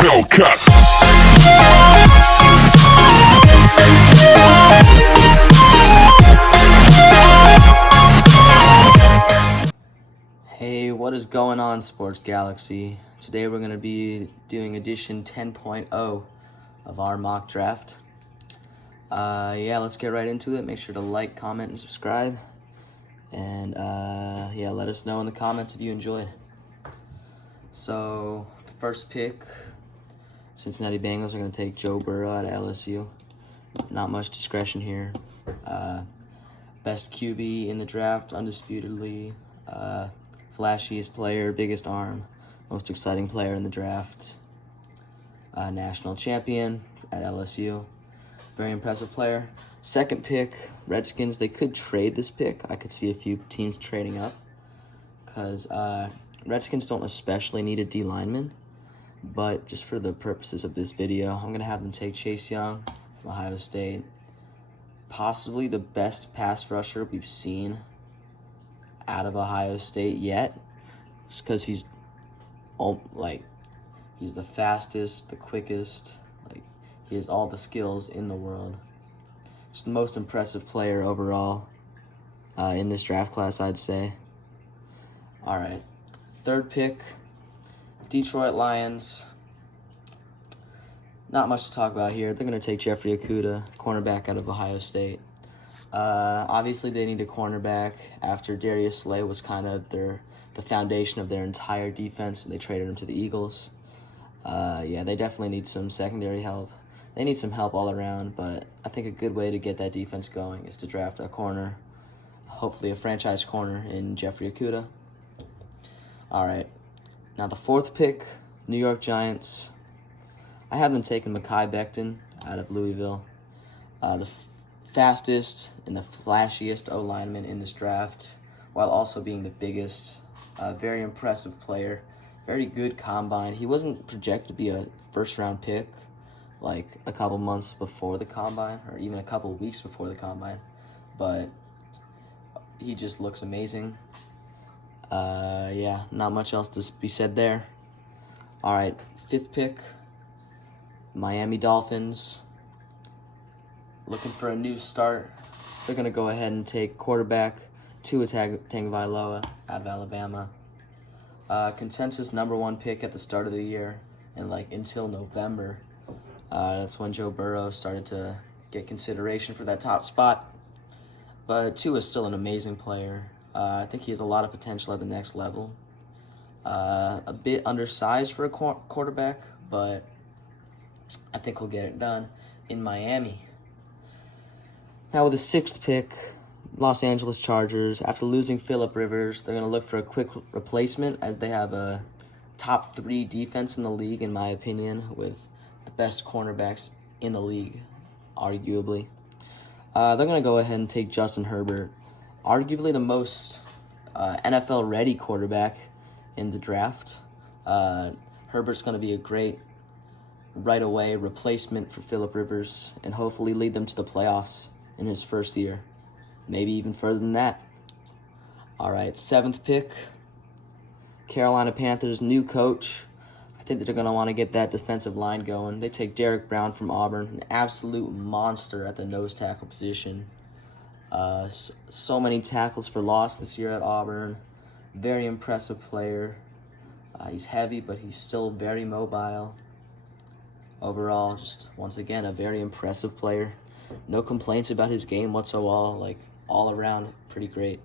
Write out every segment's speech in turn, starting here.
Hellcat. Hey, what is going on, Sports Galaxy? Today we're going to be doing edition 10.0 of our mock draft. Let's get right into it. Make sure to like, comment, and subscribe. And let us know in the comments if you enjoyed. So, the first pick, Cincinnati Bengals are going to take Joe Burrow out of LSU. Not much discretion here. Best QB in the draft, undisputedly. Flashiest player, biggest arm, most exciting player in the draft. National champion at LSU. Very impressive player. Second pick, Redskins. They could trade this pick. I could see a few teams trading up because Redskins don't especially need a D lineman. But just for the purposes of this video, I'm going to have them take Chaisson from Ohio State. Possibly the best pass rusher we've seen out of Ohio State yet. Just because he's the fastest, the quickest. He has all the skills in the world. Just the most impressive player overall in this draft class, I'd say. All right. Third pick, Detroit Lions. Not much to talk about here. They're going to take Jeffrey Okudah, cornerback out of Ohio State. Obviously, they need a cornerback after Darius Slay was kind of the foundation of their entire defense, and they traded him to the Eagles. They definitely need some secondary help. They need some help all around, but I think a good way to get that defense going is to draft a corner, hopefully a franchise corner in Jeffrey Okudah. All right. Now the fourth pick, New York Giants. I have them taking Mekhi Becton out of Louisville. The fastest and the flashiest O-lineman in this draft, while also being the biggest. Very impressive player. Very good combine. He wasn't projected to be a first-round pick like a couple months before the combine, or even a couple weeks before the combine, but he just looks amazing. Not much else to be said there. All right, fifth pick, Miami Dolphins. Looking for a new start. They're going to go ahead and take quarterback Tua Tagovailoa out of Alabama. Consensus number one pick at the start of the year, and until November. That's when Joe Burrow started to get consideration for that top spot. But Tua is still an amazing player. I think he has a lot of potential at the next level. A bit undersized for a quarterback, but I think he'll get it done in Miami. Now with the sixth pick, Los Angeles Chargers. After losing Phillip Rivers, they're going to look for a quick replacement, as they have a top 3 defense in the league, in my opinion, with the best cornerbacks in the league, arguably. They're going to go ahead and take Justin Herbert, arguably the most NFL-ready quarterback in the draft. Herbert's going to be a great right-away replacement for Phillip Rivers and hopefully lead them to the playoffs in his first year. Maybe even further than that. All right, seventh pick, Carolina Panthers, new coach. I think that they're going to want to get that defensive line going. They take Derrick Brown from Auburn, an absolute monster at the nose tackle position. So many tackles for loss this year at Auburn. Very impressive player. He's heavy, but he's still very mobile. Overall, just once again, a very impressive player. No complaints about his game whatsoever. All around, pretty great.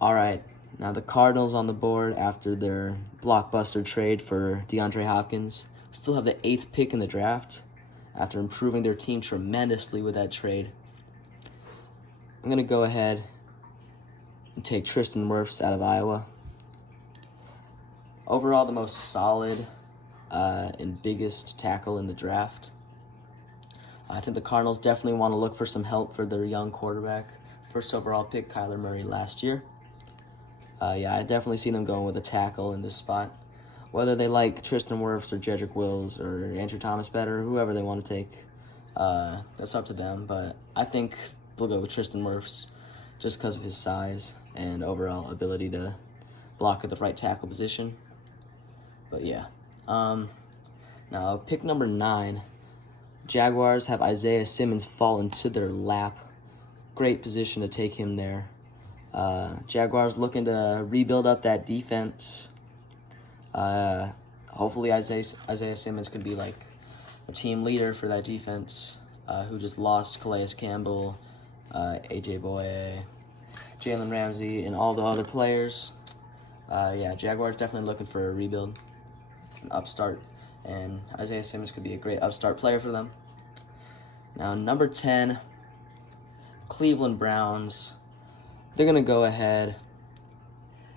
All right, now the Cardinals on the board after their blockbuster trade for DeAndre Hopkins. Still have the 8th pick in the draft after improving their team tremendously with that trade. I'm going to go ahead and take Tristan Wirfs out of Iowa. Overall, the most solid and biggest tackle in the draft. I think the Cardinals definitely want to look for some help for their young quarterback. First overall pick, Kyler Murray, last year. I definitely see them going with a tackle in this spot. Whether they like Tristan Wirfs or Jedrick Wills or Andrew Thomas better, whoever they want to take, that's up to them. But I think they'll go with Tristan Wirfs just because of his size and overall ability to block at the right tackle position. But yeah. Now, pick number 9. Jaguars have Isaiah Simmons fall into their lap. Great position to take him there. Jaguars looking to rebuild up that defense. Hopefully Isaiah Simmons could be like a team leader for that defense, who just lost Calais Campbell, AJ Boye, Jalen Ramsey, and all the other players. Yeah, Jaguars definitely looking for a rebuild, an upstart, and Isaiah Simmons could be a great upstart player for them. Now, number 10, Cleveland Browns. They're going to go ahead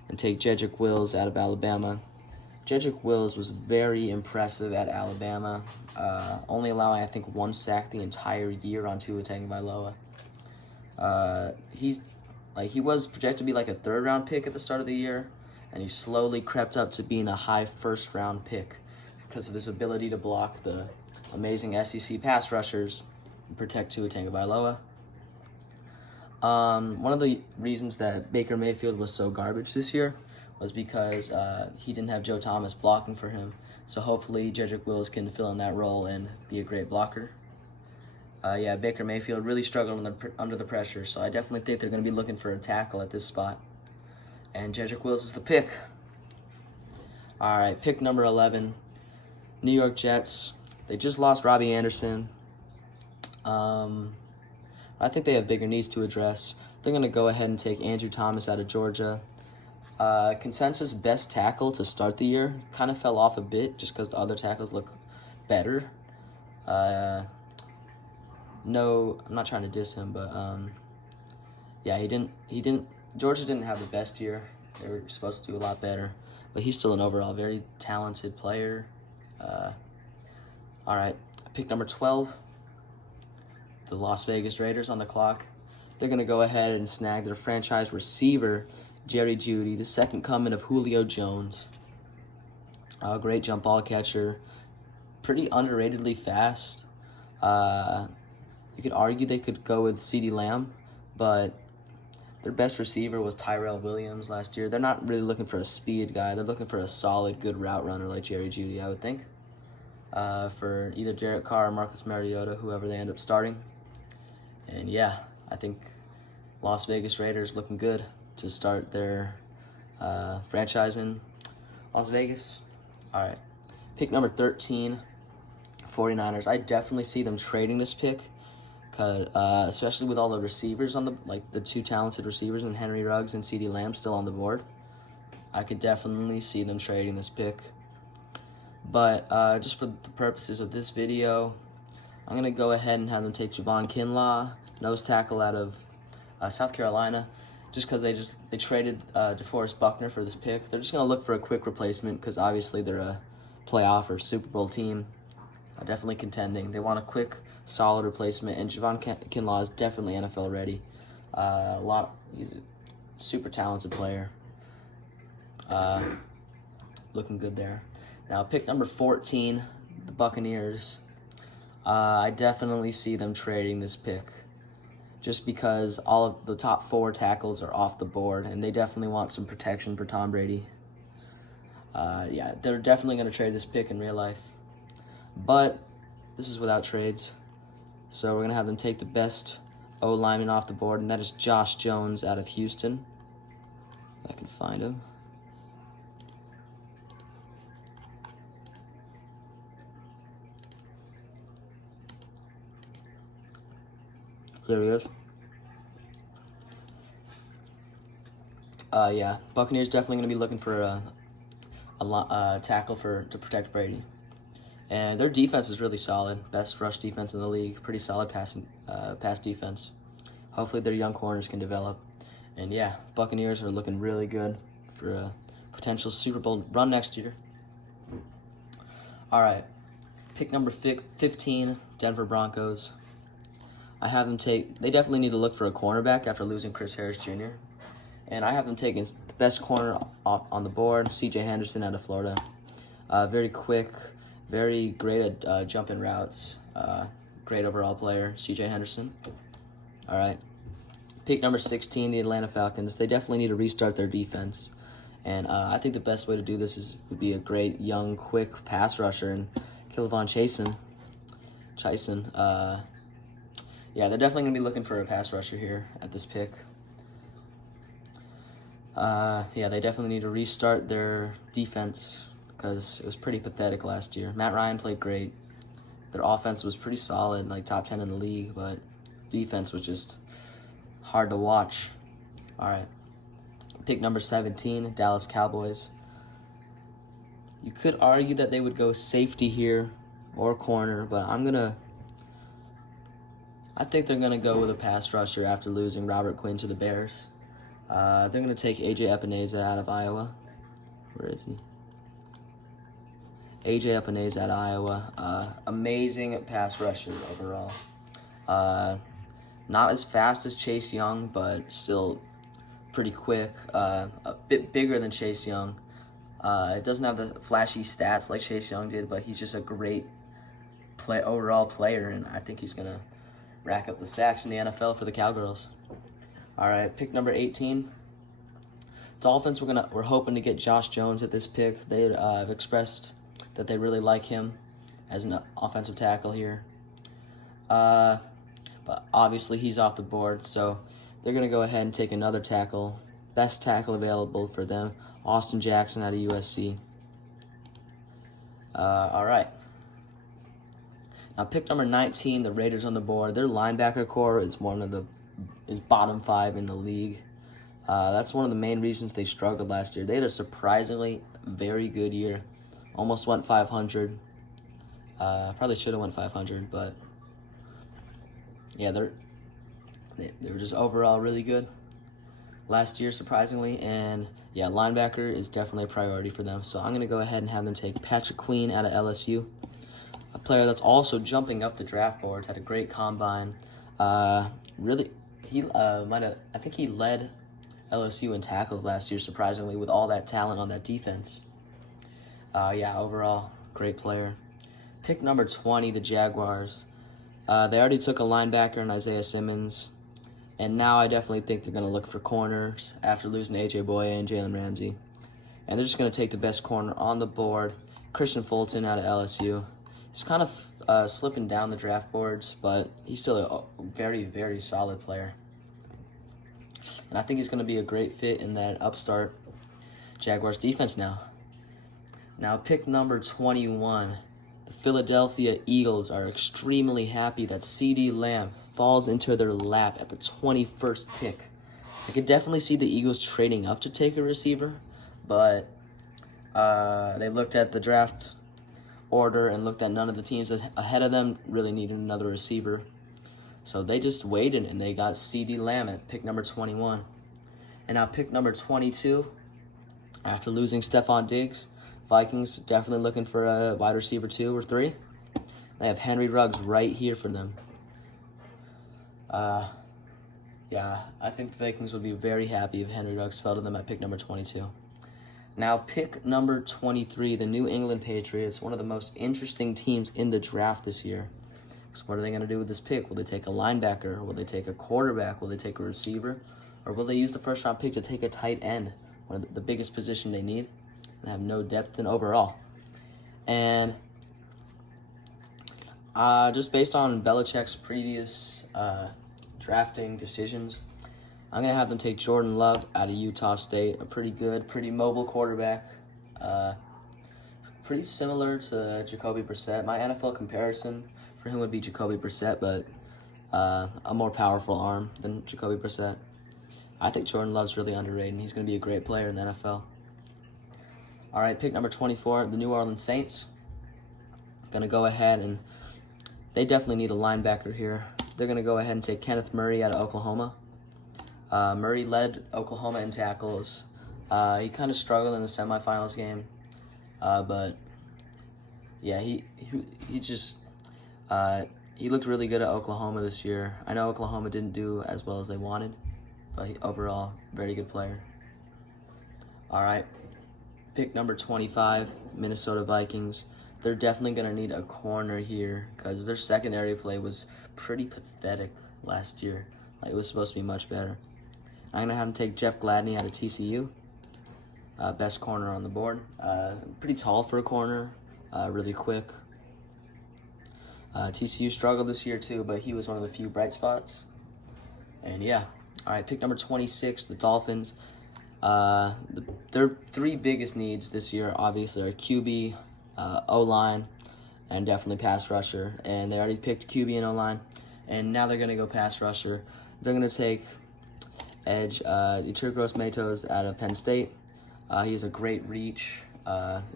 and take Jedrick Wills out of Alabama. Jedrick Wills was very impressive at Alabama, only allowing, I think, 1 sack the entire year on Tua Tagovailoa. He was projected to be like a 3rd-round pick at the start of the year, and he slowly crept up to being a high 1st-round pick because of his ability to block the amazing SEC pass rushers and protect Tua Tagovailoa. One of the reasons that Baker Mayfield was so garbage this year was because he didn't have Joe Thomas blocking for him. So hopefully Jedrick Wills can fill in that role and be a great blocker. Yeah, Baker Mayfield really struggled under the pressure, so I definitely think they're going to be looking for a tackle at this spot. And Jedrick Wills is the pick. All right, pick number 11, New York Jets. They just lost Robbie Anderson. I think they have bigger needs to address. They're going to go ahead and take Andrew Thomas out of Georgia. Consensus best tackle to start the year kind of fell off a bit just because the other tackles look better. No, I'm not trying to diss him, but yeah, Georgia didn't have the best year. They were supposed to do a lot better, but he's still an overall very talented player. All right, pick number 12, the Las Vegas Raiders on the clock. They're going to go ahead and snag their franchise receiver, Jerry Jeudy, the second coming of Julio Jones. Great jump ball catcher, pretty underratedly fast. You could argue they could go with CeeDee Lamb, but their best receiver was Terrell Williams last year. They're not really looking for a speed guy. They're looking for a solid, good route runner like Jerry Jeudy, I would think, for either Derek Carr or Marcus Mariota, whoever they end up starting. And yeah, I think Las Vegas Raiders looking good to start their franchise in Las Vegas. All right, pick number 13, 49ers. I definitely see them trading this pick, especially with all the receivers on the 2 talented receivers and Henry Ruggs and CeeDee Lamb still on the board. I could definitely see them trading this pick. But just for the purposes of this video, I'm going to go ahead and have them take Javon Kinlaw, nose tackle out of South Carolina, just because they traded DeForest Buckner for this pick. They're just going to look for a quick replacement because obviously they're a playoff or Super Bowl team, definitely contending. They want a quick, solid replacement, and Javon Kinlaw is definitely NFL ready. He's a super talented player. Looking good there. Now, pick number 14, the Buccaneers. I definitely see them trading this pick just because all of the top 4 tackles are off the board, and they definitely want some protection for Tom Brady. Yeah, they're definitely going to trade this pick in real life. But this is without trades. So we're going to have them take the best O-lineman off the board, and that is Josh Jones out of Houston. If I can find him. There he is. Yeah, Buccaneers definitely going to be looking for a tackle to protect Brady. And their defense is really solid. Best rush defense in the league. Pretty solid pass defense. Hopefully their young corners can develop. And yeah, Buccaneers are looking really good for a potential Super Bowl run next year. All right, pick number 15, Denver Broncos. I have them they definitely need to look for a cornerback after losing Chris Harris Jr. And I have them taking the best corner on the board, CJ Henderson out of Florida. Very quick, very great at jumping routes. Great overall player, CJ Henderson. All right. Pick number 16, the Atlanta Falcons. They definitely need to restart their defense. And I think the best way to do this would be a great, young, quick pass rusher and Chaisson. Yeah, they're definitely going to be looking for a pass rusher here at this pick. Yeah, they definitely need to restart their defense because it was pretty pathetic last year. Matt Ryan played great. Their offense was pretty solid, like top 10 in the league, but defense was just hard to watch. All right. Pick number 17, Dallas Cowboys. You could argue that they would go safety here or corner, but I think they're going to go with a pass rusher after losing Robert Quinn to the Bears. They're going to take A.J. Epenesa out of Iowa. Where is he? A.J. Epenesa out of Iowa. Amazing pass rusher overall. Not as fast as Chase Young, but still pretty quick. A bit bigger than Chase Young. It doesn't have the flashy stats like Chase Young did, but he's just a great overall player, and I think he's going to rack up the sacks in the NFL for the Cowgirls. All right, pick number 18. Dolphins, we're hoping to get Josh Jones at this pick. They have expressed that they really like him as an offensive tackle here. But obviously he's off the board, so they're going to go ahead and take another tackle. Best tackle available for them, Austin Jackson out of USC. All right. Now, pick number 19, the Raiders on the board. Their linebacker core is bottom 5 in the league. That's one of the main reasons they struggled last year. They had a surprisingly very good year. Almost went 500. Probably should have went 500, but yeah, they were just overall really good last year, surprisingly. And yeah, linebacker is definitely a priority for them. So I'm going to go ahead and have them take Patrick Queen out of LSU. A player that's also jumping up the draft boards, had a great combine. I think he led LSU in tackles last year, surprisingly, with all that talent on that defense. Yeah, overall, great player. Pick number 20, the Jaguars. They already took a linebacker in Isaiah Simmons, and now I definitely think they're going to look for corners after losing A.J. Boye and Jalen Ramsey. And they're just going to take the best corner on the board, Kristian Fulton out of LSU. He's kind of slipping down the draft boards, but he's still a very, very solid player. And I think he's going to be a great fit in that upstart Jaguars defense now. Now, pick number 21. The Philadelphia Eagles are extremely happy that CeeDee Lamb falls into their lap at the 21st pick. I could definitely see the Eagles trading up to take a receiver, but they looked at the draft order and looked at none of the teams ahead of them really needed another receiver. So they just waited, and they got CeeDee Lamb at pick number 21. And now pick number 22, after losing Stephon Diggs, Vikings definitely looking for a wide receiver 2 or 3. They have Henry Ruggs right here for them. Yeah, I think the Vikings would be very happy if Henry Ruggs fell to them at pick number 22. Now, pick number 23, the New England Patriots, one of the most interesting teams in the draft this year. So what are they going to do with this pick? Will they take a linebacker? Will they take a quarterback? Will they take a receiver? Or will they use the first-round pick to take a tight end, one of the biggest position they need, and have no depth in overall? And just based on Belichick's previous drafting decisions, I'm going to have them take Jordan Love out of Utah State, a pretty good, pretty mobile quarterback. Pretty similar to Jacoby Brissett. My NFL comparison for him would be Jacoby Brissett, but a more powerful arm than Jacoby Brissett. I think Jordan Love's really underrated, and he's going to be a great player in the NFL. All right, pick number 24, the New Orleans Saints. Going to go ahead, and they definitely need a linebacker here. They're going to go ahead and take Kenneth Murray out of Oklahoma. Murray led Oklahoma in tackles. He kind of struggled in the semifinals game, but yeah, he looked really good at Oklahoma this year. I know Oklahoma didn't do as well as they wanted, but overall, very good player. All right, pick number 25, Minnesota Vikings. They're definitely going to need a corner here because their secondary play was pretty pathetic last year. Like, it was supposed to be much better. I'm going to have them take Jeff Gladney out of TCU. Best corner on the board. Pretty tall for a corner. Really quick. TCU struggled this year too, but he was one of the few bright spots. And yeah, all right, pick number 26, the Dolphins. Their three biggest needs this year, obviously, are QB, O-line, and definitely pass rusher. And they already picked QB and O-line, and now they're going to go pass rusher. They're going to take edge Yetur Gross-Matos out of Penn State. He has a great reach.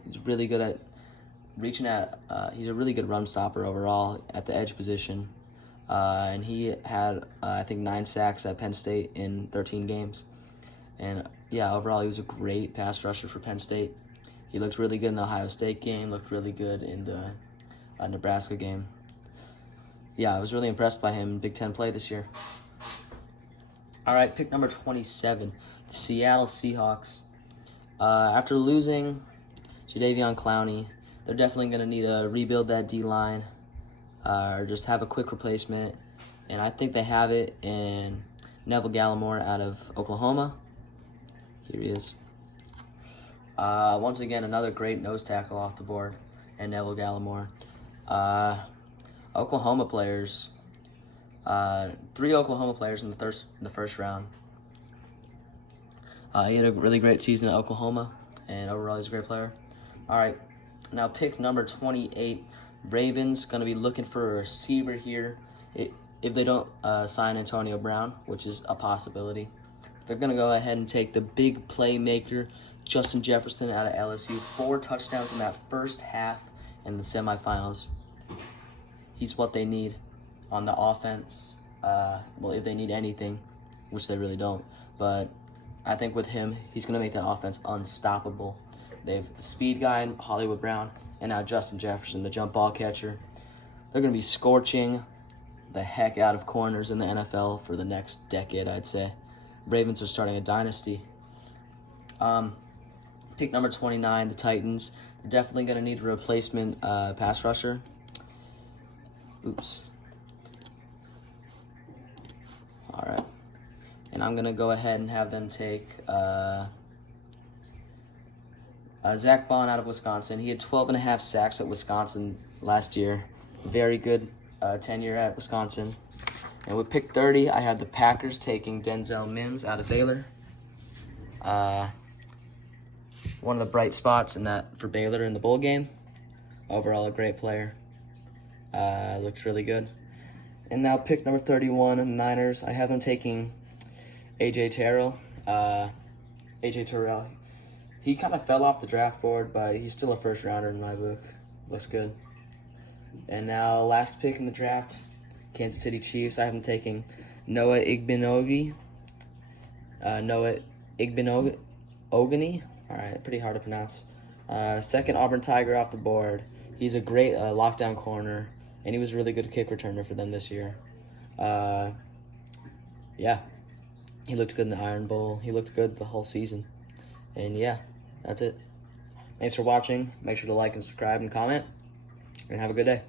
He's really good at reaching at. He's a really good run stopper overall at the edge position. And he had, I think, 9 sacks at Penn State in 13 games. And yeah, overall, he was a great pass rusher for Penn State. He looked really good in the Ohio State game, looked really good in the Nebraska game. Yeah, I was really impressed by him in Big Ten play this year. All right, pick number 27, the Seattle Seahawks. After losing Jadeveon Clowney, they're definitely going to need to rebuild that D-line or just have a quick replacement. And I think they have it in Neville Gallimore out of Oklahoma. Here he is. Once again, another great nose tackle off the board, and Neville Gallimore. Oklahoma players. 3 Oklahoma players in the first round. He had a really great season at Oklahoma, and overall he's a great player. All right, now pick number 28. Ravens going to be looking for a receiver here. If they don't sign Antonio Brown, which is a possibility, they're going to go ahead and take the big playmaker, Justin Jefferson, out of LSU. 4 touchdowns in that first half in the semifinals. He's what they need on the offense. Well, if they need anything, which they really don't. But I think with him, he's going to make that offense unstoppable. They have a speed guy in Hollywood Brown, and now Justin Jefferson, the jump ball catcher. They're going to be scorching the heck out of corners in the NFL for the next decade, I'd say. Ravens are starting a dynasty. Pick number 29, the Titans. They're definitely going to need a replacement pass rusher. Oops. All right. And I'm going to go ahead and have them take Zack Baun out of Wisconsin. He had 12.5 sacks at Wisconsin last year. Very good tenure at Wisconsin. And with pick 30, I have the Packers taking Denzel Mims out of Baylor. One of the bright spots in that for Baylor in the bowl game. Overall, a great player. Looks really good. And now pick number 31 in the Niners. I have them taking Terrell. Terrell. He kind of fell off the draft board, but he's still a first rounder in my book. Looks good. And now last pick in the draft, Kansas City Chiefs. I have them taking Noah Igbinoghene. All right, pretty hard to pronounce. Second Auburn Tiger off the board. He's a great lockdown corner, and he was a really good kick returner for them this year. Yeah, he looked good in the Iron Bowl. He looked good the whole season. And yeah, that's it. Thanks for watching. Make sure to like and subscribe and comment, and have a good day.